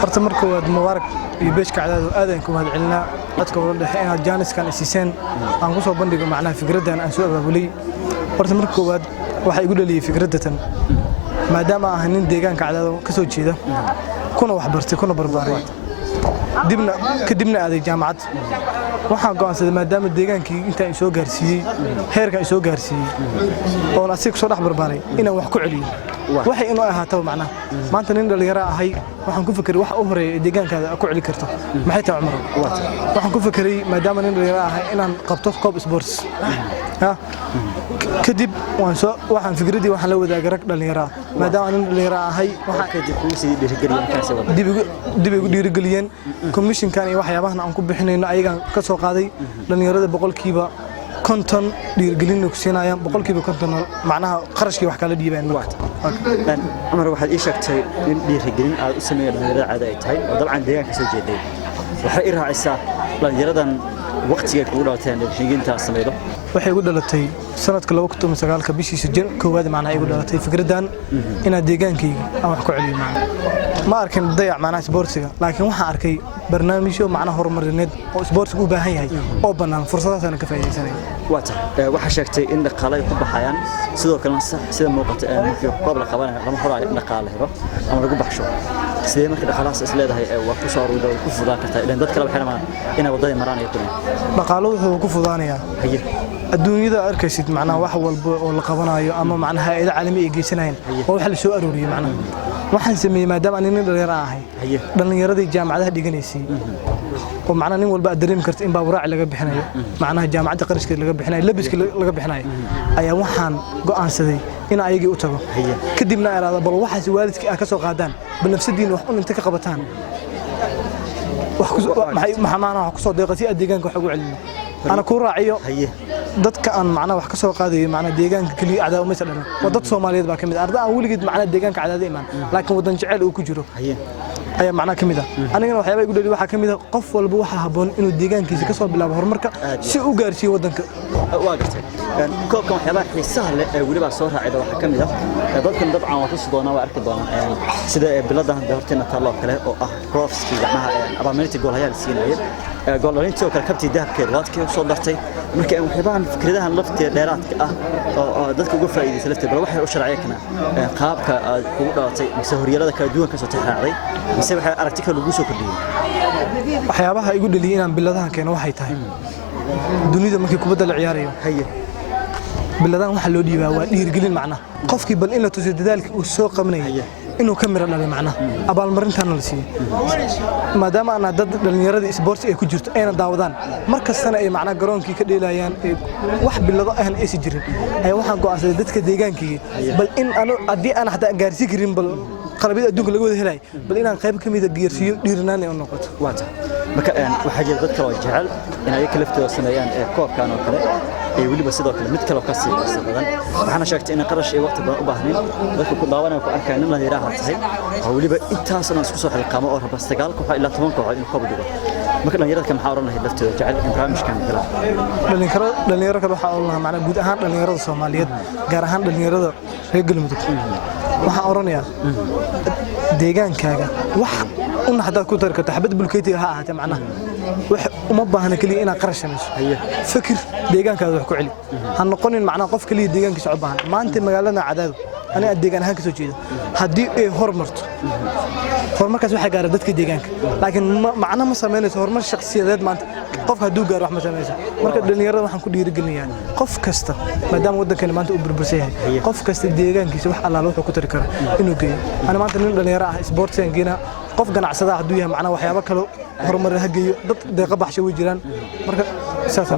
horta marka waad mubaarak iyo beeshka cadaado aad aan ku mahadcelinaa dadka wada dhaxay inaad jaaniskan isiiseen aan ku soo bandhigo macnaha fikradan aan soo abaabulay horta marka koowaad waxa igu dhaliyay fikradatan maadaama aan nin deegaanka cadaado ka soo jeeda kuna wax bartay kuna barbaaray kadibna aaday jaamacad waxaan go'aansaday maadaama deegaankii inta ay soo gaarsiiyay heerka ay soo gaarsiiyay oo asiga soo dhax barbaaray inaan wax ku celiyo waxay inoo ahaato macnaha maanta nin dhalinyaro ahay waxaan ku fikiray wax u horeeyo deegaankaada ku celi karto maxay tahay Umar waxaan ku fikiray maadaama nin dhalinyaro ahay inaan qabto koob sports kadib waxaan fikradii waxaan la wadaagay rag dhalinyaro maadaama nin dhalinyaro ahay waxaan kadib ku sii dhiirigeliyay kaasi wada dib igu dhiirigeliyeen commissionkan iyo waxyaabahan aan ku bixinayno ayaga ka soo qaaday dhalinyarada boqolkiiba konton dhiirigelin ku siinayaan boqolkiiba konton macnaha qarashkii wax kala dhiibeen Umar waxaad ii sheegtay in dhiirigelin aad u sameeyay dhalinyarada caadi ay tahay oo dabcan deegaanka soo jeeday waxa i raacaysaa dhalinyaradan waqtiga ku dhalateen dhiirigelinta sameeydo waxay ugu dhalatay sanadka 2009 bishii koowaad macnaha igu dhalatay fikradan inaan deegaankayga aan wax ku celiyo ma arkin dayac macnaha sportsiga laakiin waxaan arkay barnaamijyo macnaha horumarineed oo sportsiga u baahan yahay oo banaan fursadahan ka faa'iideysanay waxa sheegtay in dhaqaalaha ku baxayaan sidoo kale sida muuqata markii koob la qabanay lama horay dhaqaalaha helo ama lagu baxsho sidee markii dhaqaalahaas is leedahay waa ku soo aruuray ku fudaan kartaa ilaa dad kale waxay ramaan inay wadada maraan ay kulmaan dhaqaaluhu wuxuu ku fudaanayaa adduunyada arkaysid macnaha wax walba oo la qabanayo ama macnaha hay'adaha caalami ay geysanayeen oo wax la soo aruuriyo macnaha waxaan sameeyay maadaama aan nin dhalinyaro ahay dhalinyaradii jaamacadaha dhiganaysay oo macnaha nin walba dareemi karta in baaburaac laga bixinayo macnaha jaamacadda qarashka laga bixinayo labiska laga bixinayo ayaa waxaan go'aansaday in ayagii u tago kadibna araada bal waxaas waalidkii ka soo qaadaan bal nafsadiina wax inta ka qabataan wax ku soo deeqasi deegaanka wax ugu celino ana ku raaciyo dadka aan macnaha wax ka soo qaadayo macnaha deegaanka kaliya cadaado ma sadhan waa dad Soomaaliyeed baa kamid arday aan waligeed macnaha deegaanka cadaado iman laakiin wadan jecel uu ku jiro ayaa macnaha kamid anigana waxyaabo igu dhali waxa kamid qof walba waxa haboon inuu deegaankiisa ka soo bilaabo horumarka si uu gaarsiiyo wadanka waa gartay koobkan waxyaabo xiisaha leh ee waliba soo raacida waxa kamid dadkan dabcan waa tusoo doona waa arki doonaan sida biladahan horteena taalo kale oo ah Crofski macnaha abaaminta gool hayaal siinayay gool dhalintii oo kale kabtii dahabkeed waadkii soo dartay markii ay waxyaabahan fikradahan lafteeda dheeraadka ah oo dadka uga faa'iideysay lafteeda bal waxay u sharciyeen qaabka aad ugu dhalatay mise horyaalada kala duwan ka soo taxaacday mise waxa aragti kale lagu soo kordhiyay waxyaabaha igu dhaliyay inaan biladahan keeno waxay tahay dunida markii kubadda la ciyaarayo biladan waxa loo dhiibaa waa dhiirigelin macnaha qofkii bal in la tuso dadaalkii uu soo qabanayay inuu ka miro dhalay macnaha abaalmarintan la siiyay maadaama aan dad dhalinyarada sports ay ku jirto ayna daawadaan markastana ay macnaha garoonkii ka dheelayaan wax bilado aan aysan jirin ay waxaan go'aansaday dadka deegaankii bal in aanu hadii aan xataa gaarsi karin bal qalabida adduunka laga wada helay bal inaan qayb kamid ah geersiyo dhiiranaan ay noqoto waata marka waxa jira dad kale oo jecel in ay kaliftooda sameeyaan koobkan oo kale ay waliba sidoo kale mid kale oo ka sii badan waxaana sheegtay in qarash ay waqti badan u baahneen dadku ku daawanaya ku arkaan in la yiraahdo tahay oo waliba intaas oo isku soo xilqaamo oo raba 9 koox ilaa 10 koox in koob dhigo marka dhalinyarada maxaa oran lahayd laftooda jecel in barnaamijkan gala dhalinyarada waxa oran lahaa macna guud ahaan dhalinyarada Soomaaliyeed gaar ahaan dhalinyarada reer Galmudug waxaan oranayaa deegaankaaga wax una hada ku dar karto xabad bulkeetiga ha ahaatee macnaha wax uma baahna kaliya inaad qarash samayso fikir deegaankaaga wax ku celi ha noqonin macnaha qof kaliya deegaankiisa u baahan maanta magaalada cadaado aniga deegaan ahaan ka soo jeedo hadii ay horumarto horumarkaas waxa gaar dadka deegaanka laakiin macna ma sameynayso horumar shakhsiyadeed maanta qof haduu gaar wax ma sameeyso marka dhalinyarada waxaan ku dhiirigelinayaa qof kasta maadaama wadankan maanta uu burbursan yahay qof kasta deegaankiisa wax allaala wuxuu ku tari karo inuu geeyo ana maanta nin dhalinyaro ah sportsigan geena qof ganacsada haduu yahay macna waxyaabo kale horumar ha geeyo dad deeqa baxsho way jiraan marka saas